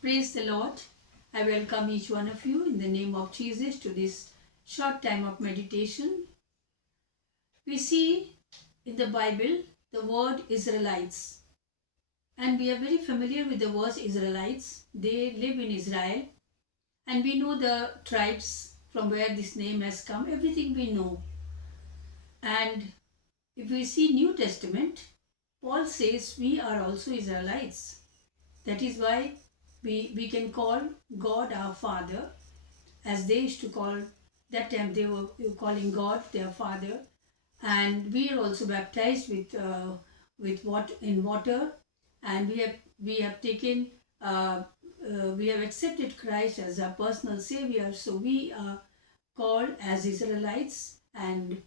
Praise the Lord. I welcome each one of you in the name of Jesus to this short time of meditation. We see in the Bible the word Israelites, and we are very familiar with the word Israelites. They live in Israel, and we know the tribes from where this name has come, everything we know. And if we see New Testament, Paul says we are also Israelites. That is why we can call God our Father, as they used to call that time. They were calling God their Father, and we are also baptized with what in water, and we have taken we have accepted Christ as our personal Savior. So we are called as Israelites, and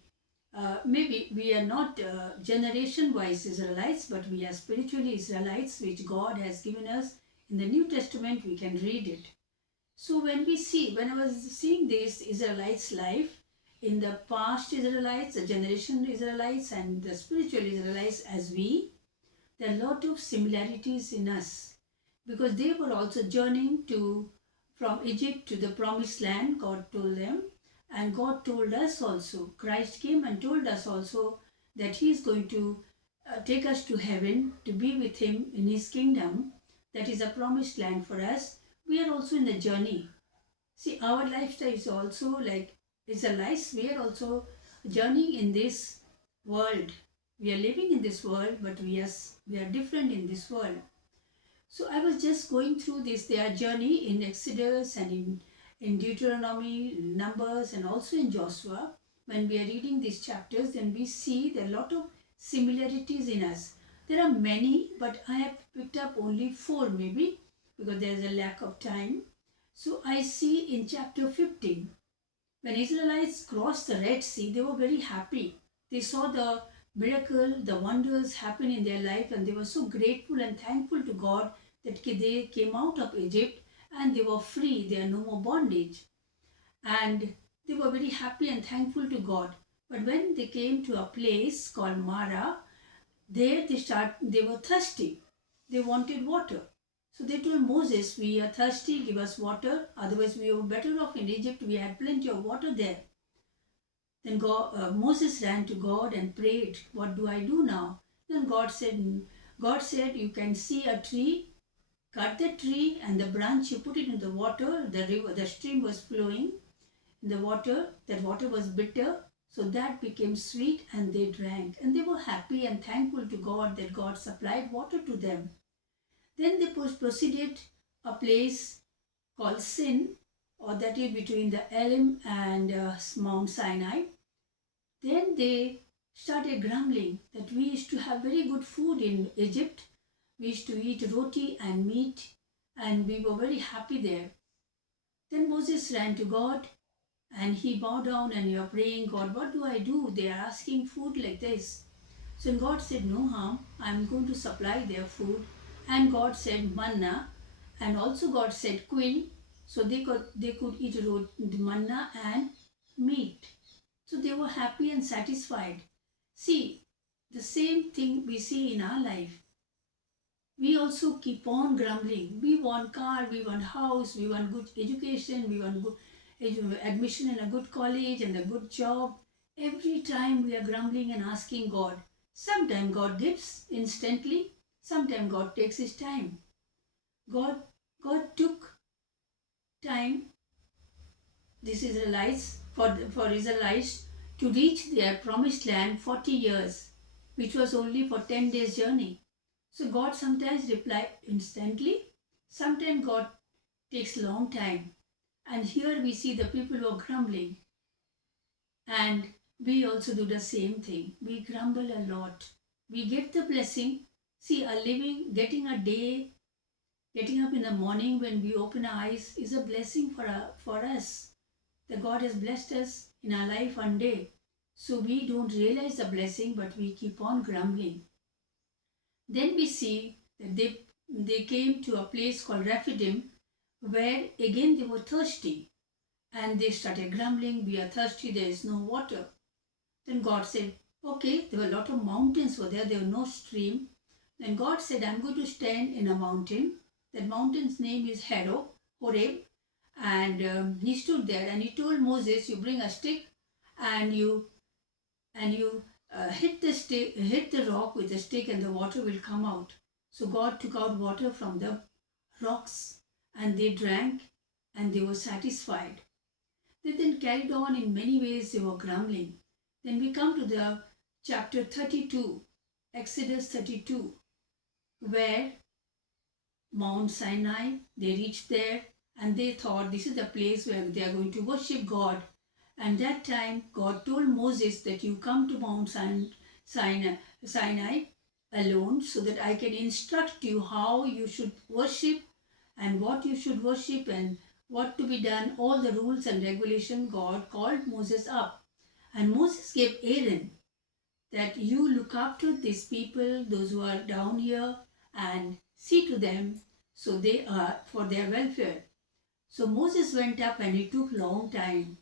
maybe we are not generation-wise Israelites, but we are spiritually Israelites, which God has given us. In the New Testament, we can read it. So when I was seeing this Israelites' life, in the past Israelites, the generation Israelites, and the spiritual Israelites as we, there are a lot of similarities in us, because they were also journeying from Egypt to the promised land. God told them, and God told us also. Christ came and told us also that He is going to take us to heaven to be with Him in His kingdom. That is a promised land for us. We are also in the journey. See, our lifestyle is also like it's a life. We are also journeying in this world. We are living in this world, but we are different in this world. So I was just going through their journey in Exodus and in Deuteronomy, Numbers, and also in Joshua. When we are reading these chapters, then we see there are a lot of similarities in us. There are many, but I have picked up only four maybe, because there is a lack of time. So I see in chapter 15, when Israelites crossed the Red Sea, they were very happy. They saw the miracle, the wonders happen in their life, and they were so grateful and thankful to God that they came out of Egypt and they were free. They are no more bondage. And they were very happy and thankful to God. But when they came to a place called Mara, there they were thirsty. They wanted water. So they told Moses, we are thirsty, give us water. Otherwise we were better off in Egypt. We had plenty of water there. Then Moses ran to God and prayed, what do I do now? Then God said, you can see a tree, cut the tree and the branch, you put it in the water, the stream was flowing in the water, that water was bitter, so that became sweet and they drank. And they were happy and thankful to God that God supplied water to them. Then they proceeded a place called Sin, or that is between the Elim and Mount Sinai. Then they started grumbling that we used to have very good food in Egypt. We used to eat roti and meat, and we were very happy there. Then Moses ran to God and he bowed down, and you are praying, God, what do I do? They are asking food like this. So God said, no harm, I am going to supply their food. And God said manna, and also God said quail, so they could eat manna and meat. So they were happy and satisfied. See, the same thing we see in our life. We also keep on grumbling. We want car, we want house, we want good education, we want good admission in a good college and a good job. Every time we are grumbling and asking God. Sometimes God gives instantly, sometimes God takes His time. God took time, these Israelites, for Israelites to reach their promised land 40 years, which was only for 10 days journey. So God sometimes replies instantly, sometimes God takes long time. And here we see the people who are grumbling. And we also do the same thing. We grumble a lot. We get the blessing. See, getting a day, getting up in the morning when we open our eyes is a blessing for us. That God has blessed us in our life one day. So we don't realize the blessing, but we keep on grumbling. Then we see that they came to a place called Rephidim, where again they were thirsty. And they started grumbling, we are thirsty, there is no water. Then God said, okay, there were a lot of mountains over there, there was no stream. Then God said, I'm going to stand in a mountain That mountain's name is Horeb, and he stood there and he told Moses, "You bring a stick and you hit the rock with a stick, and the water will come out." So God took out water from the rocks, and they drank, and they were satisfied. They then carried on in many ways. They were grumbling. Then we come to the chapter 32, Exodus 32, where Mount Sinai, they reached there and they thought this is the place where they are going to worship God. And that time, God told Moses that you come to Mount Sinai alone so that I can instruct you how you should worship and what you should worship and what to be done, all the rules and regulations. God called Moses up. And Moses gave Aaron that you look after these people, those who are down here, and see to them so they are for their welfare. So Moses went up and it took long time.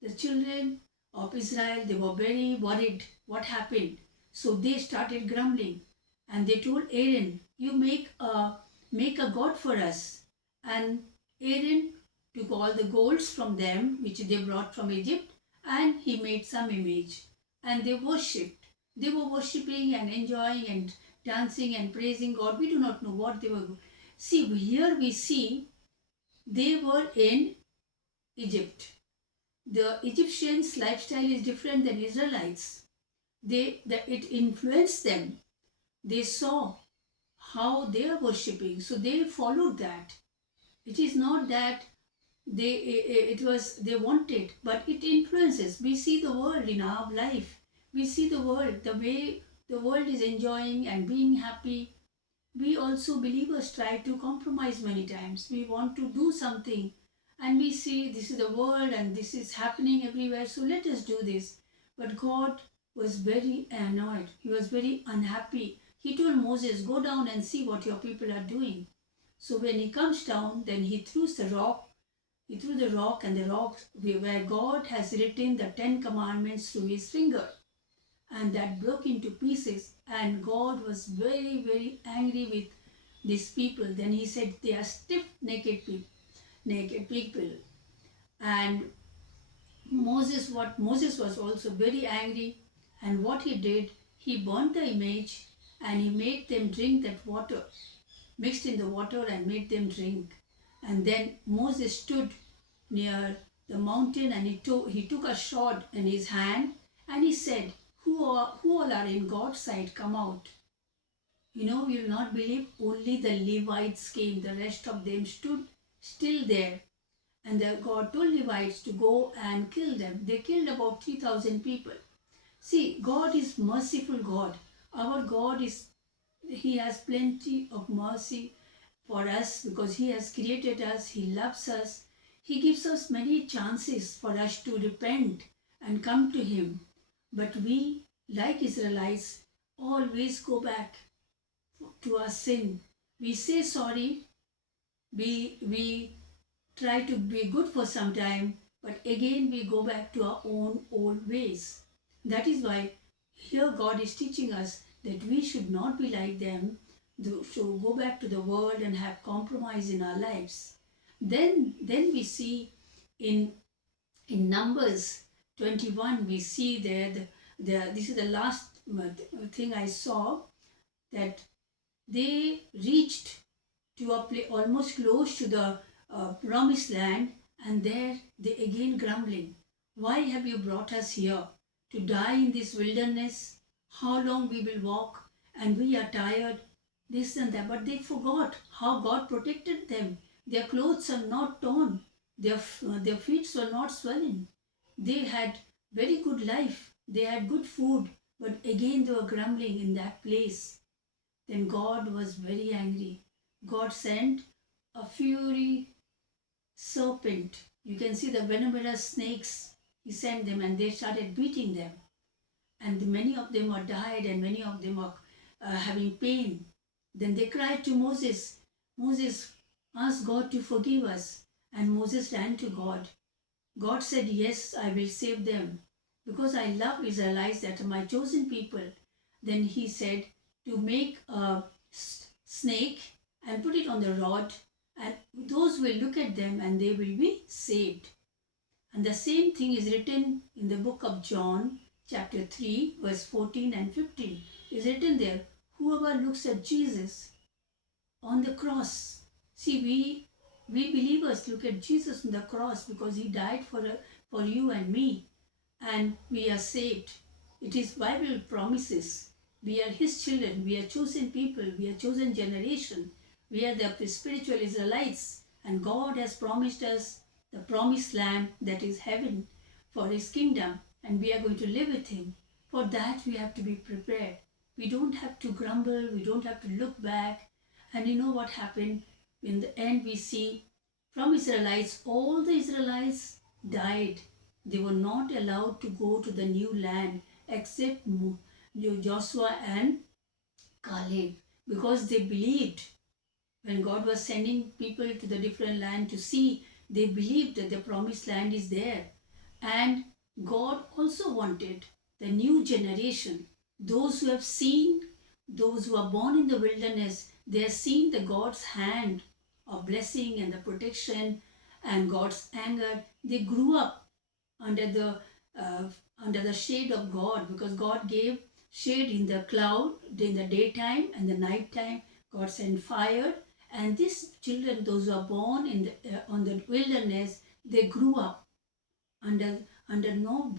The children of Israel, they were very worried what happened. So they started grumbling and they told Aaron, you make a god for us. And Aaron took all the golds from them which they brought from Egypt and he made some image and they worshipped. They were worshipping and enjoying and dancing and praising God. We do not know what they were. See, here we see they were in Egypt. The Egyptians' lifestyle is different than Israelites. It influenced them. They saw how they are worshipping, so they followed that. It is not that they wanted, but it influences. We see the world in our life. We see the world, the way the world is enjoying and being happy. We also believers try to compromise many times. We want to do something and we see this is the world and this is happening everywhere, so let us do this. But God was very annoyed. He was very unhappy. He told Moses, go down and see what your people are doing. So when he comes down, then he threw the rock. He threw the rock, and the rock where God has written the 10 commandments through his finger, and that broke into pieces. And God was very, very angry with these people. Then he said, they are stiff-necked people. And Moses was also very angry, and what he did, he burnt the image and he made them drink that water, mixed in the water and made them drink. And then Moses stood near the mountain and he took a sword in his hand and he said, who all are in God's sight, come out. You will not believe, only the Levites came. The rest of them stood still there. And God told Levites to go and kill them. They killed about 3,000 people. See, God is merciful God. Our God He has plenty of mercy for us because He has created us. He loves us. He gives us many chances for us to repent and come to Him. But we, like Israelites, always go back to our sin. We say sorry. We try to be good for some time, but again we go back to our own old ways. That is why here God is teaching us that we should not be like them, to go back to the world and have compromise in our lives. Then we see in Numbers 21, we see there, this is the last thing I saw, that they reached to a place almost close to the promised land, and there they again grumbling. Why have you brought us here to die in this wilderness? How long we will walk, and we are tired, this and that. But they forgot how God protected them. Their clothes are not torn. Their feet were not swollen. They had very good life. They had good food. But again they were grumbling in that place. Then God was very angry. God sent a fury serpent. You can see the venomous snakes. He sent them and they started beating them. And many of them are died and many of them are having pain. Then they cried to Moses. Moses asked God to forgive us. And Moses ran to God. God said, yes, I will save them because I love Israelites, that are my chosen people. Then he said to make a snake and put it on the rod, and those will look at them and they will be saved. And the same thing is written in the book of John, chapter 3, verse 14 and 15. Is written there, whoever looks at Jesus on the cross. See, we believers look at Jesus on the cross because he died for you and me, and we are saved. It is Bible promises. We are his children, we are chosen people, we are chosen generation, we are the spiritual Israelites, and God has promised us the promised land, that is heaven, for his kingdom, and we are going to live with him. For that we have to be prepared. We don't have to grumble, we don't have to look back. And you know what happened? In the end, we see from Israelites, all the Israelites died. They were not allowed to go to the new land except Joshua and Caleb, because they believed when God was sending people to the different land to see, they believed that the promised land is there. And God also wanted the new generation, those who have seen, those who are born in the wilderness, they have seen the God's hand of blessing and the protection and God's anger. They grew up under the uh, under the shade of God, because God gave shade in the cloud in the daytime, and the night time God sent fire. And these children, those who are born in on the wilderness, they grew up under no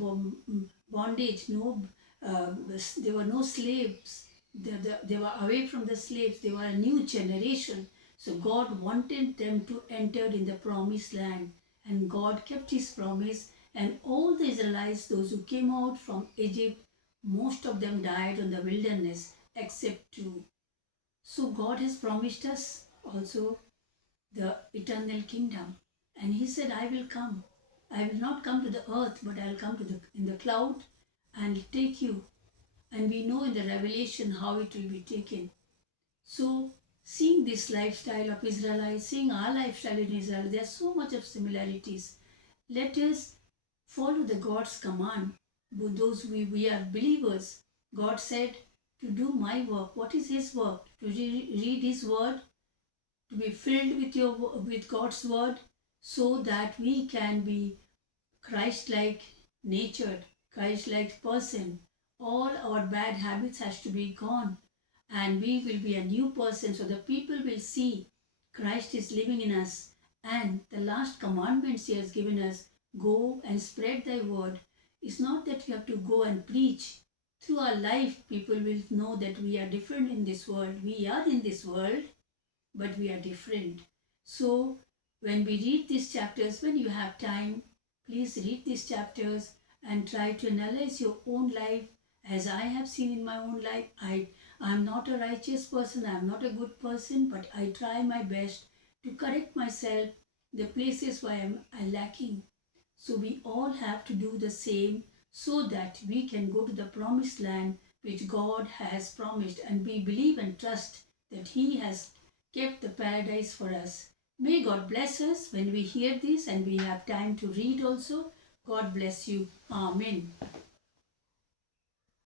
bondage, no there were no slaves. They were away from the slaves. They were a new generation. So God wanted them to enter in the promised land, and God kept his promise. And all the Israelites, those who came out from Egypt, most of them died in the wilderness except two. So God has promised us also the eternal kingdom. And he said, I will come. I will not come to the earth, but I will come to in the cloud and take you. And we know in the Revelation how it will be taken. So seeing this lifestyle of Israelites, seeing our lifestyle in Israel, there's so much of similarities. Let us follow the God's command. Those we are believers. God said to do my work. What is his work? To read his word, to be filled with God's word, so that we can be Christ-like natured, Christ-like person. All our bad habits has to be gone, and we will be a new person, so the people will see Christ is living in us. And the last commandments he has given us, go and spread thy word. It's not that we have to go and preach. Through our life, people will know that we are different in this world. We are in this world, but we are different. So when we read these chapters, when you have time, please read these chapters and try to analyze your own life. As I have seen in my own life, I'm not a righteous person, I'm not a good person, but I try my best to correct myself, the places where I'm lacking. So we all have to do the same, so that we can go to the promised land which God has promised, and we believe and trust that he has kept the paradise for us. May God bless us when we hear this and we have time to read also. God bless you. Amen.